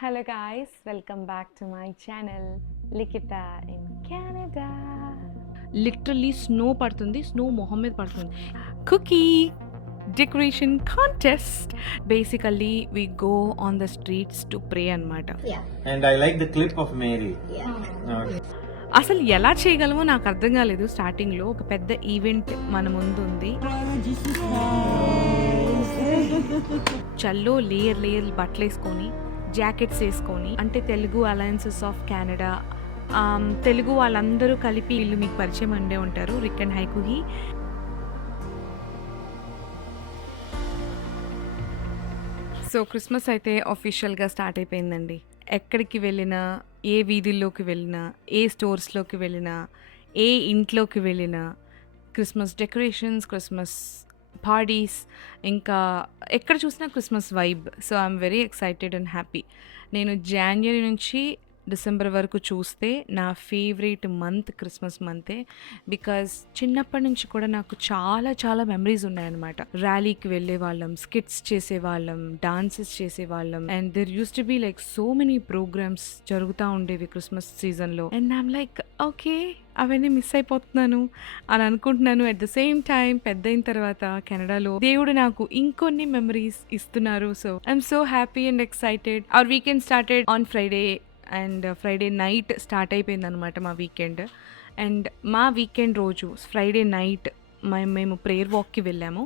Hello guys, welcome back to my channel Likita in Canada. Literally snow పడుతుంది. Snow మొహం మీద పడుతుంది. Cookie decoration contest. Basically we go on the streets to pray అనమాట. And I like the clip of Mary. అసలు ఎలా చేయగలమో నాకు అర్థం కాలేదు. స్టార్టింగ్లో ఒక పెద్ద ఈవెంట్ మన ముందు ఉంది. చల్లో లేయర్ బట్టలు వేసుకొని, జాకెట్స్ వేసుకొని, అంటే Telugu alliances of Canada, Telugu వాళ్ళందరూ కలిపి వీళ్ళు మీకు పరిచయం ఉండే ఉంటారు, రిక్ అండ్ హైకుహి. సో క్రిస్మస్ అయితే ఆఫీషియల్గా స్టార్ట్ అయిపోయిందండి. ఎక్కడికి వెళ్ళినా, ఏ వీధుల్లోకి వెళ్ళినా, ఏ స్టోర్స్లోకి వెళ్ళినా, ఏ ఇంట్లోకి వెళ్ళినా క్రిస్మస్ డెకరేషన్స్, క్రిస్మస్ పార్టీస్, ఇంకా ఎక్కడ చూసినా Christmas vibe. So I'm very excited and happy. నేను జనవరి నుంచి డిసెంబర్ వరకు చూస్తే నా ఫేవరెట్ మంత్ క్రిస్మస్ మంతే. బికాజ్ చిన్నప్పటి నుంచి కూడా నాకు చాలా మెమరీస్ ఉన్నాయన్నమాట. ర్యాలీకి వెళ్ళే వాళ్ళం, స్కిట్స్ చేసేవాళ్ళం, డాన్సెస్ చేసేవాళ్ళం, and there used to be like so many programmes జరుగుతూ ఉండేవి క్రిస్మస్ సీజన్లో. అండ్ ఐమ్ లైక్ ఓకే, అవన్నీ మిస్ అయిపోతున్నాను అని అనుకుంటున్నాను. అట్ ద సేమ్ టైం పెద్ద అయిన తర్వాత కెనడాలో దేవుడు నాకు ఇంకొన్ని మెమరీస్ ఇస్తున్నారు. So I'm so happy and excited. Our weekend started on Friday and Friday night start అయిపోయింది అనమాట మా వీకెండ్. అండ్ మా వీకెండ్ రోజు ఫ్రైడే నైట్ మేము ప్రేయర్ వాక్కి వెళ్ళాము.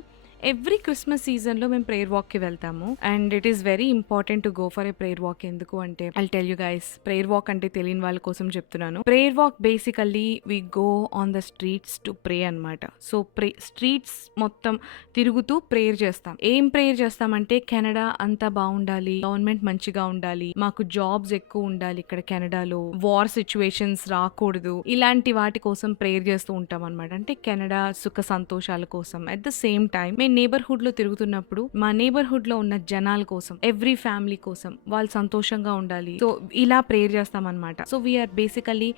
ఎవ్రీ క్రిస్మస్ సీజన్లో మేము ప్రేయర్ వాక్కి వెళ్తాము. And it is very important to go for a prayer walk. ఎందుకు అంటే I tell you guys, prayer walk అంటే తెలియని వాళ్ళ కోసం చెప్తున్నాను. Prayer walk basically we go on the streets to pray అనమాట. సో స్ట్రీట్స్ మొత్తం తిరుగుతూ ప్రేయర్ చేస్తాం. ఏం ప్రేయర్ చేస్తామంటే కెనడా అంతా బాగుండాలి, గవర్నమెంట్ మంచిగా ఉండాలి, మాకు జాబ్స్ ఎక్కువ ఉండాలి ఇక్కడ కెనడాలో, వార్ సిచ్యువేషన్స్ రాకూడదు, ఇలాంటి వాటి కోసం ప్రేయర్ చేస్తూ ఉంటాం అనమాట. అంటే కెనడా సుఖ సంతోషాల కోసం. అట్ ద సేమ్ టైం మేము నేబర్హుడ్ లో తిరుగుతున్నప్పుడు మా నేబర్హుడ్ లో ఉన్న జనాల కోసం, ఎవ్రీ ఫ్యామిలీ కోసం వాళ్ళు సంతోషంగా ఉండాలి. సో ఇలా ప్రేయర్ చేస్తాం అనమాట. సో వీఆర్ బేసికల్లీ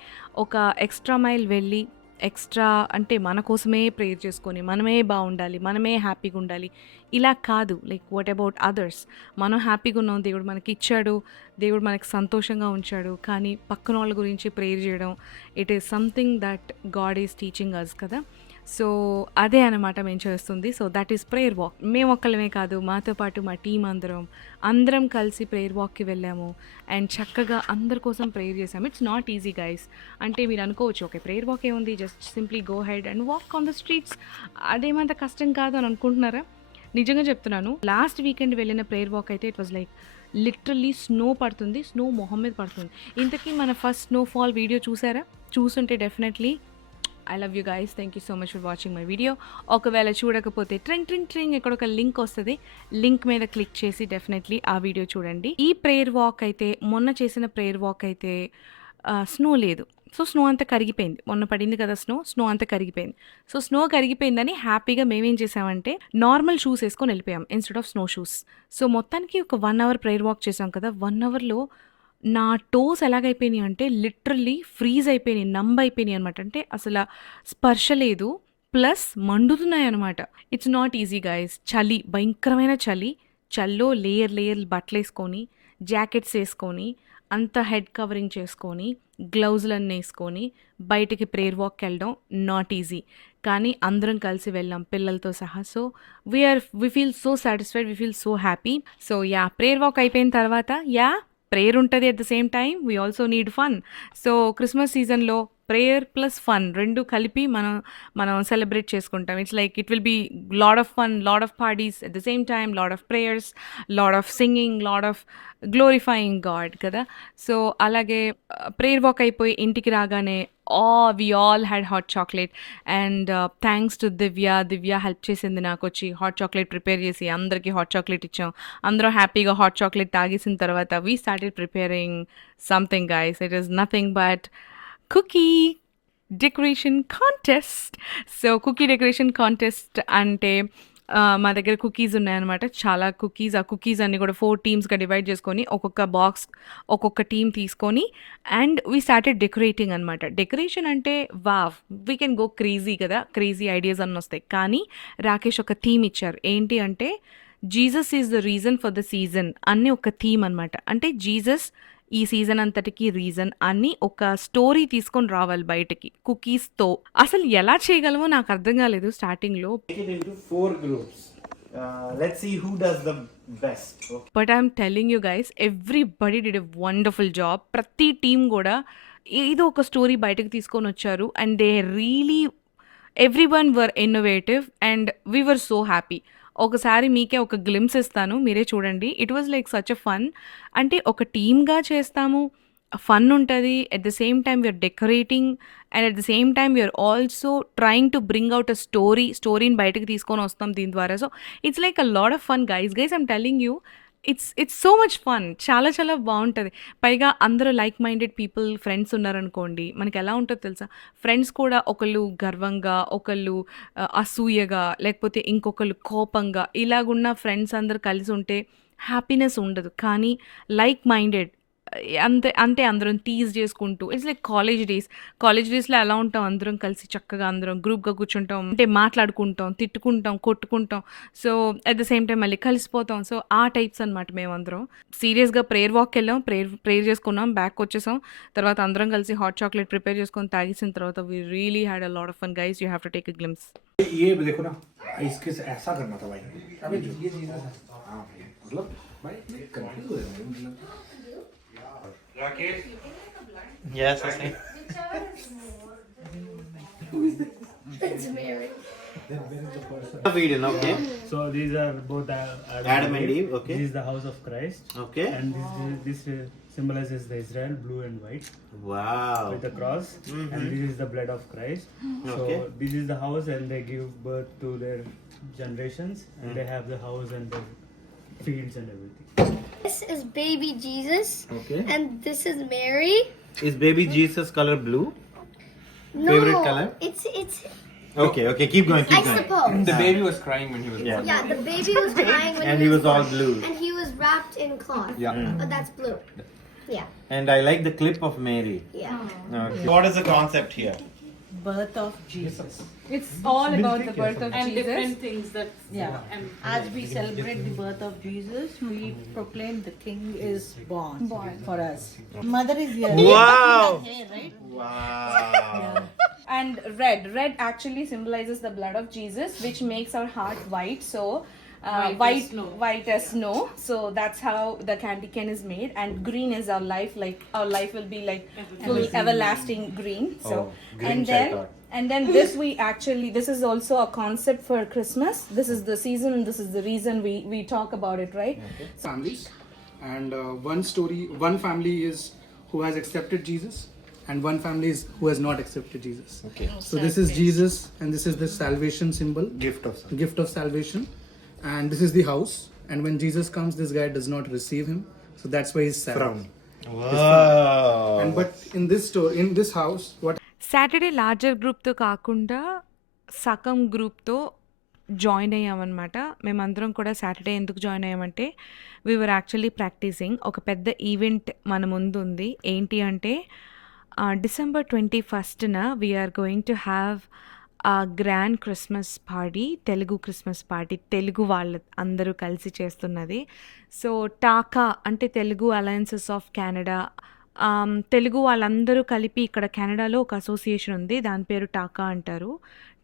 ఒక ఎక్స్ట్రా మైల్ వెళ్ళి, ఎక్స్ట్రా అంటే మన కోసమే ప్రేయర్ చేసుకొని, మనమే బాగుండాలి, మనమే హ్యాపీగా ఉండాలి, ఇలా కాదు. Like what about others? మనం హ్యాపీగా ఉన్నాం, దేవుడు మనకి ఇచ్చాడు, దేవుడు మనకి సంతోషంగా ఉంచాడు, కానీ పక్కన వాళ్ళ గురించి ప్రేయర్ చేయడం, it is something that God is teaching us కదా. సో అదే అనమాట మేము చేస్తుంది. So that is prayer walk. మేము ఒక్కళ్ళమే కాదు, మాతో పాటు మా టీం అందరం కలిసి ప్రేయర్ వాక్కి వెళ్ళాము. అండ్ చక్కగా అందరి కోసం ప్రేయర్ చేసాము. It's not easy guys. అంటే మీరు అనుకోవచ్చు, ఓకే ప్రేయర్ వాక్ ఏముంది, just simply go ahead and walk on the streets, అదేమంత కష్టం కాదు అని అనుకుంటున్నారా? నిజంగా చెప్తున్నాను, లాస్ట్ వీకెండ్ వెళ్ళిన ప్రేయర్ వాక్ అయితే it was like literally snow పడుతుంది, స్నో మొహం మీద పడుతుంది. ఇంతకీ మన ఫస్ట్ స్నోఫాల్ వీడియో చూసారా? చూసుంటే definitely I love you guys. Thank you so much for watching my video. ఒకవేళ చూడకపోతే ట్రింగ్ ఇక్కడ ఒక లింక్ వస్తుంది, లింక్ మీద క్లిక్ చేసి డెఫినెట్లీ ఆ వీడియో చూడండి. ఈ ప్రేయర్ వాక్ అయితే, మొన్న చేసిన ప్రేయర్ వాక్ అయితే స్నో లేదు. సో స్నో అంతా కరిగిపోయింది. మొన్న పడింది కదా స్నో అంతా కరిగిపోయింది. సో స్నో కరిగిపోయిందని హ్యాపీగా మేమేం చేసామంటే నార్మల్ షూస్ వేసుకొని వెళ్ళిపోయాం instead of snow shoes. So మొత్తానికి ఒక 1 hour ప్రేయర్ వాక్ చేసాం కదా. 1 hourలో నా టోస్ ఎలాగైపోయినాయి అంటే లిటరల్లీ ఫ్రీజ్ అయిపోయినాయి, నంబ్ అయిపోయినాయి అనమాట. అంటే అసలు స్పర్శ లేదు, ప్లస్ మండుతున్నాయి అనమాట. It's not easy guys. చలి, భయంకరమైన చలి. చల్లో లేయర్ బట్టలు వేసుకొని, జాకెట్స్ వేసుకొని, అంత హెడ్ కవరింగ్ చేసుకొని, గ్లౌజులన్నీ వేసుకొని బయటికి ప్రేయర్ వాక్కి వెళ్ళడం నాట్ ఈజీ. కానీ అందరం కలిసి వెళ్ళాం పిల్లలతో సహా. So we feel so satisfied, we feel so happy. So yeah, prayer walk అయిపోయిన తర్వాత ప్రేయర్ ఉంటుంది, at the same time we also need fun. So Christmas సీజన్లో ప్రేయర్ ప్లస్ ఫన్ రెండు కలిపి మనం సెలబ్రేట్ చేసుకుంటాం. It's like it will be lot of fun, lot of parties, at the same time lot of prayers, lot of singing, lot of glorifying God కదా. So అలాగే prayer walk అయిపోయి ఇంటికి రాగానే we all had hot chocolate. And thanks to Divya help చేసింది నాకు, వచ్చి hot chocolate prepare చేసి అందరికీ హాట్ చాక్లెట్ ఇచ్చాం. అందరం హ్యాపీగా హాట్ చాక్లెట్ తాగేసిన తర్వాత we started preparing something guys. It is nothing but cookie decoration contest. So cookie decoration contest అంటే మా దగ్గర కుకీస్ ఉన్నాయన్నమాట, చాలా కుకీస్. ఆ కుకీస్ అన్ని కూడా 4 teamsగా డివైడ్ చేసుకొని, ఒక్కొక్క బాక్స్ ఒక్కొక్క టీం తీసుకొని, అండ్ వీ స్టార్టెడ్ డెకరేటింగ్ అనమాట. డెకరేషన్ అంటే wow, we can go crazy కదా, క్రేజీ ఐడియాస్ అన్నీ వస్తాయి. కానీ రాకేష్ ఒక థీమ్ ఇచ్చారు. ఏంటి అంటే Jesus is the reason for the season అని ఒక థీమ్ అనమాట. అంటే జీసస్ ఈ సీజన్ అంతటికి రీజన్ అని ఒక స్టోరీ తీసుకొని రావాలి బయటకి కుకీస్తో. అసలు ఎలా చేయగలమో నాకు అర్థం కాలేదు స్టార్టింగ్లో. Make it into 4 groups. Let's see who does the best. Okay. But I'm telling you guys, everybody did a wonderful job. ప్రతి టీం కూడా ఏదో ఒక స్టోరీ బయటకు తీసుకొని వచ్చారు. And they really everyone were innovative and we were so happy. ఒకసారి మీకే ఒక గ్లిమ్స్ ఇస్తాను, మీరే చూడండి. It was like such a fun. అంటే ఒక టీమ్గా చేస్తాము, ఫన్ ఉంటుంది. At the same time we're decorating and at the same time we're also trying to bring out a స్టోరీని బయటకు తీసుకొని వస్తాం దీని ద్వారా. So it's like a lot of fun guys. I'm telling you, it's so much fun. చాలా చాలా బాగుంటుంది. పైగా అందరూ లైక్ మైండెడ్ పీపుల్ ఫ్రెండ్స్ ఉన్నారనుకోండి, మనకి ఎలా ఉంటుందో తెలుసా? ఫ్రెండ్స్ కూడా ఒకళ్ళు గర్వంగా, ఒకళ్ళు అసూయగా, లేకపోతే ఇంకొకళ్ళు కోపంగా, ఇలాగున్న ఫ్రెండ్స్ అందరు కలిసి ఉంటే హ్యాపీనెస్ ఉండదు. కానీ లైక్ మైండెడ్ అంటే అందరం టీజ్ చేసుకుంటూ, ఇట్స్ లైక్ కాలేజ్ డేస్లో ఎలా ఉంటాం, అందరం కలిసి చక్కగా అందరం గ్రూప్గా కూర్చుంటాం, అంటే మాట్లాడుకుంటాం, తిట్టుకుంటాం, కొట్టుకుంటాం. So at the same time మళ్ళీ కలిసిపోతాం. సో ఆ టైప్స్ అనమాట మేమందరం. సీరియస్గా ప్రేయర్ వాక్కి వెళ్ళాం, ప్రేయర్ చేసుకున్నాం, బ్యాక్ వచ్చేసాం. తర్వాత అందరం కలిసి హాట్ చాక్లెట్ ప్రిపేర్ చేసుకొని తాగేసిన తర్వాత we really had a lot of fun guys. You have to take a glimpse. ये देखो ना, इसके से ऐसा करना था भाई. अबे जो ये चीज़ है, हाँ भाई, मतलब भाई कंफ्यूज हो रहा है मतलब. Rakesh. Yes, I see. It's Mary. Then where is the person? Video, okay. So these are both Adam and Eve, okay. This is the house of Christ. Okay. And this symbolizes the Israel, blue and white, Wow. with the cross. And this is the blood of Christ. So Okay. this is the house, and they give birth to their generations, and they have the house and the fields and everything. This is baby Jesus. Okay. And this is Mary. Is baby Jesus color blue? No, Favorite color? It's Okay, keep going, I keep going. suppose. The baby was crying when he was Yeah. born. Yeah, the baby was crying when And he was all born. blue. And he was wrapped in cloth. Yeah. Oh, that's blue. Yeah. And I like the clip of Mary. Yeah. Okay. What is the concept here? Birth of Jesus. It's all about the birth of And Jesus. different things that, as we celebrate the birth of Jesus, we proclaim the King is born for us. Mother is here. Wow. Here, right? Wow. And red actually symbolizes the blood of Jesus, which makes our heart white. So white as snow. So that's how the candy cane is made. And green is our life. Like our life will be like full everlasting green. So Grinch, I thought. and then this is also a concept for Christmas. This is the season and this is the reason we talk about it, right? families, and one family is who has accepted Jesus, and one family is who has not accepted Jesus. Okay. So this is Jesus, and this is the salvation symbol, Gift of salvation, and this is the house. And when Jesus comes, this guy does not receive him, so that's why he's sad. Frown. Wow. And but in this house, what Saturday larger గ్రూప్తో కాకుండా సగం గ్రూప్తో join అయ్యామన్నమాట. మేమందరం కూడా Saturday ఎందుకు join అయ్యామంటే we are actually practising. ఒక పెద్ద ఈవెంట్ మన ముందు ఉంది. ఏంటి అంటే December 21st we are going to have a grand Christmas party, Telugu Christmas party, Telugu వాళ్ళ అందరూ కలిసి చేస్తున్నది. సో టాకా అంటే Telugu alliances of Canada, Telugu వాళ్ళందరూ కలిపి ఇక్కడ కెనడాలో ఒక అసోసియేషన్ ఉంది, దాని పేరు టాకా అంటారు,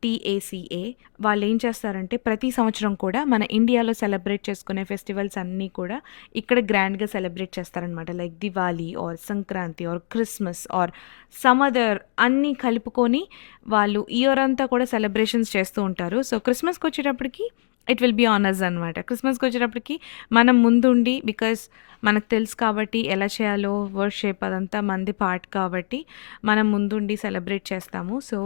TACA. వాళ్ళు ఏం చేస్తారంటే ప్రతి సంవత్సరం కూడా మన ఇండియాలో సెలబ్రేట్ చేసుకునే ఫెస్టివల్స్ అన్నీ కూడా ఇక్కడ గ్రాండ్గా సెలబ్రేట్ చేస్తారనమాట. Like Diwali or Sankranti or Christmas or some other అన్నీ కలుపుకొని వాళ్ళు ఇయర్ అంతా కూడా సెలబ్రేషన్స్ చేస్తూ ఉంటారు. సో క్రిస్మస్కి వచ్చేటప్పటికి ఇట్ విల్ బీ ఆనర్స్ అనమాట. క్రిస్మస్కి వచ్చేటప్పటికి మనం ముందుండి, బికాస్ మనకు తెలుసు కాబట్టి ఎలా చేయాలో వర్షిప్ అదంతా మంది పార్ట్ కాబట్టి మనం ముందుండి సెలబ్రేట్ చేస్తాము. So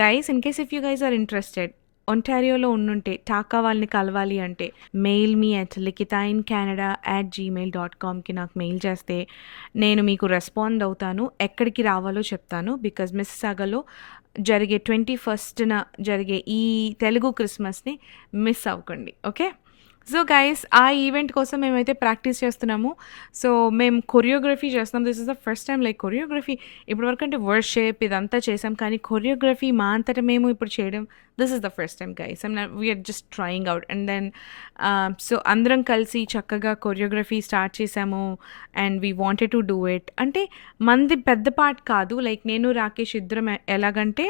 guys, in case if you guys are interested, ఒంటారియోలో ఉండుంటే టాకా వాళ్ళని కలవాలి అంటే మెయిల్ మీ at likitaincanada@gmail.comకి నాకు మెయిల్ చేస్తే నేను మీకు రెస్పాండ్ అవుతాను, ఎక్కడికి రావాలో చెప్తాను. బికాజ్ మిస్సాగాలో జరిగే 21st జరిగే ఈ తెలుగు క్రిస్మస్ని మిస్ అవ్వకండి. ఓకే, సో గైస్ ఆ ఈవెంట్ కోసం మేమైతే ప్రాక్టీస్ చేస్తున్నాము. సో మేము కొరియోగ్రఫీ చేస్తున్నాం. This is the first time like choreography ఇప్పటివరకు అంటే వర్షిప్ ఇదంతా చేసాం, కానీ కొరియోగ్రఫీ మా అంతటా మేము ఇప్పుడు చేయడం this is the first time guys. We're just trying out. And then so అందరం కలిసి చక్కగా కొరియోగ్రఫీ స్టార్ట్ చేసాము and we wanted to do it. అంటే మంది పెద్ద పార్ట్ కాదు, లైక్ నేను రాకేష్ ఇద్దరం ఎలాగంటే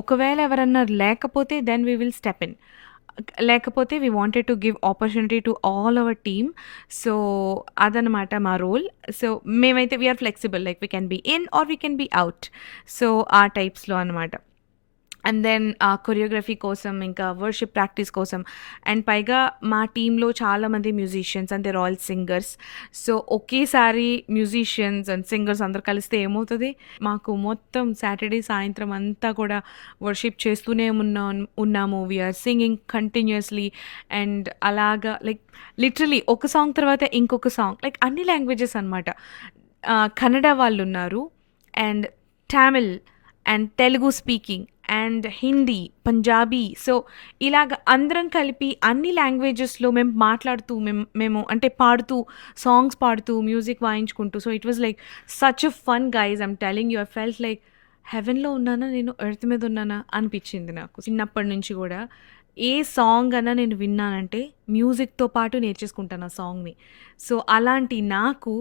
ఒకవేళ ఎవరన్నా లేకపోతే then we will step in, లేకపోతే we wanted to give opportunity to all our team. So అదనమాట మా రోల్. సో మేమైతే we are flexible, like we can be in or we can be out. So ఆ టైప్స్లో అనమాట. అండ్ దెన్ ఆ choreography కోసం ఇంకా వర్షిప్ ప్రాక్టీస్ కోసం అండ్ పైగా మా టీంలో చాలామంది musicians and they're all singers. So ఒకేసారి మ్యూజిషియన్స్ అండ్ సింగర్స్ అందరు కలిస్తే ఏమవుతుంది, మాకు మొత్తం సాటర్డే సాయంత్రం అంతా కూడా వర్షిప్ చేస్తూనే ఉన్నాము. వీఆర్ సింగింగ్ కంటిన్యూస్లీ అండ్ అలాగా లైక్ లిటరలీ ఒక సాంగ్ తర్వాత ఇంకొక సాంగ్, లైక్ అన్ని లాంగ్వేజెస్ అనమాట. కన్నడ వాళ్ళు ఉన్నారు and Tamil and Telugu speaking and Hindi, Punjabi. So ఇలాగ అందరం కలిపి అన్ని లాంగ్వేజెస్లో మేము మాట్లాడుతూ మేము అంటే పాడుతూ సాంగ్స్ పాడుతూ మ్యూజిక్ వాయించుకుంటూ. So it was like such a fun guys. I'm telling you, I felt like హెవెన్లో ఉన్నానా నేను ఎర్త్ మీద ఉన్నానా అనిపించింది నాకు. చిన్నప్పటి నుంచి కూడా ఏ సాంగ్ అన్నా నేను విన్నానంటే మ్యూజిక్తో పాటు నేర్చేసుకుంటాను ఆ సాంగ్ని. సో అలాంటి నాకు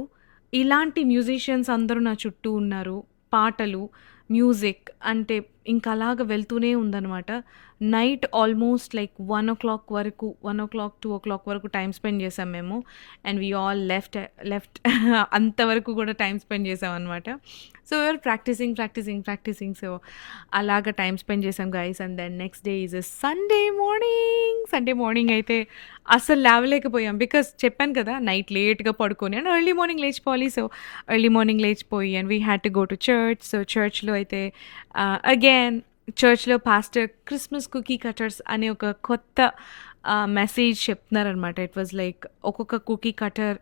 ఇలాంటి మ్యూజిషియన్స్ అందరూ నా చుట్టూ ఉన్నారు. పాటలు, మ్యూజిక్ అంటే ఇంకా అలాగ వెళ్తూనే ఉందనమాట. నైట్ ఆల్మోస్ట్ లైక్ 1 o'clock వరకు 2 o'clock వరకు టైం స్పెండ్ చేసాం మేము. అండ్ వీ ఆల్ లెఫ్ట్ అంతవరకు కూడా టైం స్పెండ్ చేసాం అనమాట. So we are practising. సో అలాగ టైం స్పెండ్ చేసాం guys. And then next day is Sunday morning అయితే అసలు లేవలేకపోయాం, బికాస్ చెప్పాను కదా నైట్ లేట్గా పడుకొని అండ్ ఎర్లీ మార్నింగ్ లేచిపోవాలి. సో ఎర్లీ మార్నింగ్ లేచిపోయి and we had to go to church. So చర్చ్లో అయితే అగైన్ చర్చ్లో పాస్టర్ క్రిస్మస్ కుకీ కటర్స్ అనే ఒక కొత్త మెసేజ్ చెప్తున్నారనమాట. ఇట్ వాజ్ లైక్ ఒక్కొక్క కుకీ కటర్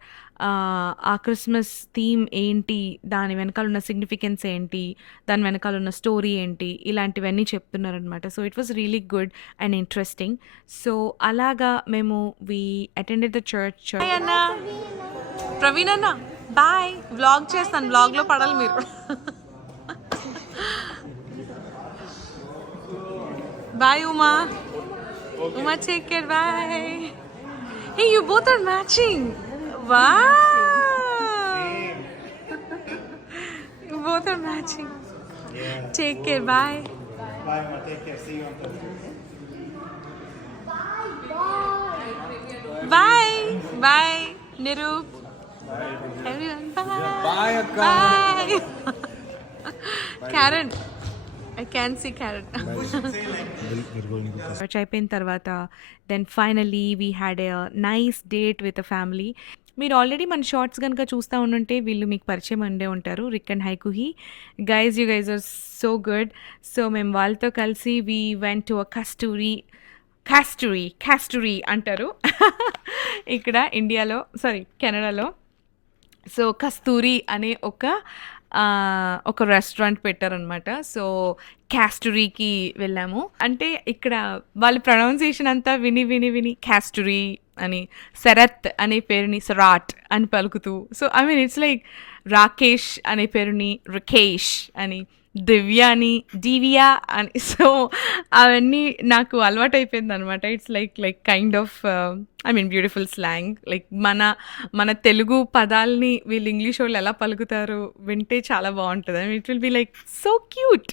ఆ క్రిస్మస్ థీమ్ ఏంటి, దాని వెనకాల ఉన్న సిగ్నిఫికెన్స్ ఏంటి, దాని వెనకాల ఉన్న స్టోరీ ఏంటి, ఇలాంటివన్నీ చెప్తున్నారనమాట. So it was really good and interesting. So అలాగా మేము వీ అటెండెడ్ ద చర్చ్. అన్న ప్రవీణ్ అన్న బాయ్, వ్లాగ్ చేస్తాను, వ్లాగ్లో పడాలి మీరు. Bye, Uma. Uma, take care. Bye. Hey, you both are matching. Wow. You both are matching. Yeah. Take care. Bye. Bye, Ma. Take care. See you on Thursday. Bye. Bye. Nirup. Everyone. Bye. Bye, Akka. Bye. Karen. I can see Karen. Church అయిపోయిన తర్వాత then finally we had a nice date with a family. మీరు already మన shorts కనుక చూస్తూ ఉంటే వీళ్ళు మీకు పరిచయం ఉండే ఉంటారు, రిక్ అండ్ హైకుహి guys. You guys are so good. So మేము వాళ్ళతో కలిసి వీ వెంట్ టు అ కాస్టరీ అంటారు ఇక్కడ ఇండియాలో, సారీ కెనడాలో. సో కస్తూరి అనే ఒక రెస్టారెంట్ పెట్టారనమాట. సో కాస్టరీకి వెళ్ళాము. అంటే ఇక్కడ వాళ్ళ ప్రొనౌన్సియేషన్ అంతా విని కాస్టరీ అని, శరత్ అనే పేరుని సరాట్ అని పలుకుతూ. So I mean it's like Rakesh అనే పేరుని రికేష్ అని, దివ్యాని దివ్యా అని. సో అవన్నీ నాకు అలవాటు అయిపోయింది అనమాట. It's like kind of I mean beautiful slang. Like మన తెలుగు పదాలని వీళ్ళు ఇంగ్లీష్ వాళ్ళు ఎలా పలుకుతారు వింటే చాలా బాగుంటుంది. It will be like so cute.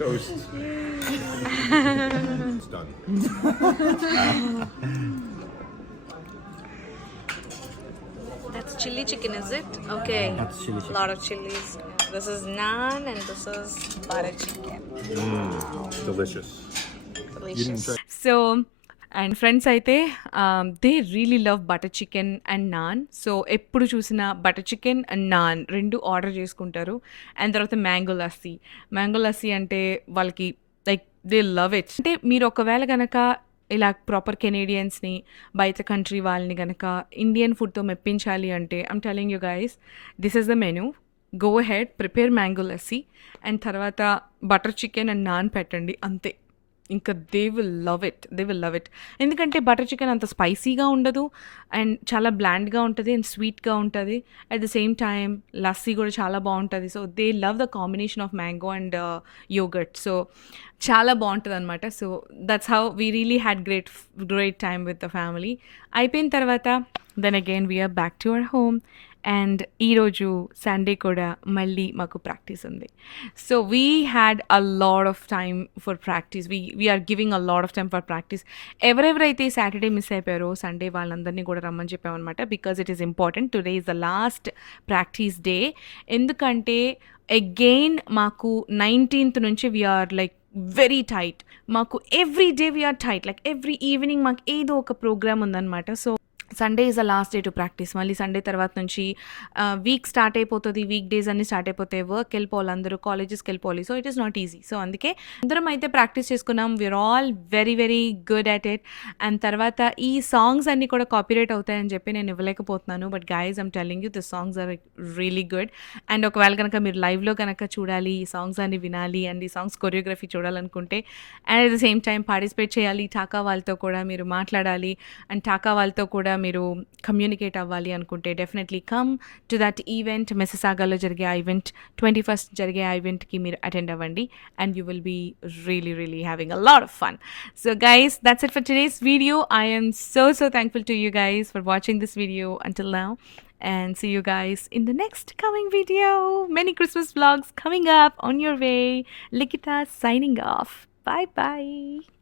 Toast. It's done. That's chili chicken, is it? Okay. That's chili chicken. Lot of chilies. This is naan and this is butter chicken. Delicious. Delicious. So, and friends అయితే they really love butter chicken and naan. So ఎప్పుడు చూసినా butter chicken and naan రెండు order చేసుకుంటారు. And తర్వాత mango lassi అంటే వాళ్ళకి like they love it. అంటే మీరు ఒకవేళ కనుక ఇలా ప్రాపర్ కెనేడియన్స్ని, బయట కంట్రీ వాళ్ళని కనుక ఇండియన్ ఫుడ్తో మెప్పించాలి అంటే I'm telling you guys, this is the menu. Go head, prepare mango lassi and తర్వాత బటర్ చికెన్ అండ్ నాన్ పెట్టండి, అంతే. ఇంకా దే విల్ లవ్ ఇట్. ఎందుకంటే బటర్ చికెన్ అంత స్పైసీగా ఉండదు అండ్ చాలా బ్లాండ్గా ఉంటుంది అండ్ స్వీట్గా ఉంటుంది. At the same time lassi కూడా చాలా బాగుంటుంది. So they love the combination of mango and yogurt. So చాలా బాగుంటుంది అనమాట. So that's how we really had great time with the family. అయిపోయిన తర్వాత then again we're back to our home. And ఈరోజు Sunday కూడా మళ్ళీ మాకు ప్రాక్టీస్ ఉంది. So we had a lot of time for practice. We're giving a lot of time for practice. ఎవరెవరైతే Saturday miss అయిపోయారో Sunday వాళ్ళందరినీ కూడా రమ్మని చెప్పామన్నమాట. Because it is important. Today is the last practice day. ఎందుకంటే again మాకు 19th నుంచి we are like very tight. మాకు every day we are tight. Like every evening మాకు ఏదో ఒక ప్రోగ్రామ్ ఉందన్నమాట. So Sunday is the last day to practise. మళ్ళీ Sunday తర్వాత నుంచి వీక్ స్టార్ట్ అయిపోతుంది. వీక్ డేస్ అన్నీ స్టార్ట్ అయిపోతాయి. వర్క్ వెళ్ళిపోవాలి, అందరూ కాలేజెస్కి వెళ్ళిపోవాలి. So it is not easy. So అందుకే అందరం అయితే ప్రాక్టీస్ చేసుకున్నాం. We are all very very good at it. And తర్వాత ఈ సాంగ్స్ అన్నీ కూడా కాపీరైట్ అవుతాయని చెప్పి నేను ఇవ్వలేకపోతున్నాను. But guys I'm telling you the songs are really good. And ఒకవేళ కనుక మీరు లైవ్లో కనుక చూడాలి, ఈ సాంగ్స్ అన్ని వినాలి అండ్ ఈ సాంగ్స్ కొరియోగ్రఫీ చూడాలనుకుంటే and at the same time participate చేయాలి, టాకా వాళ్ళతో కూడా మీరు మాట్లాడాలి అండ్ టాకా వాళ్ళతో కూడా మీరు కమ్యూనికేట్ అవ్వాలి అనుకుంటే definitely come to that event. మిసిసాగాలో జరిగే ఆ ఈవెంట్, 21st జరిగే ఆ ఈవెంట్కి మీరు అటెండ్ అవ్వండి and you will be really having a lot of fun. So guys, that's it for today's video. I am so thankful to you guys for watching this video until now, and see you guys in the next coming video. Many Christmas vlogs coming up on your way. Likita signing off. Bye bye.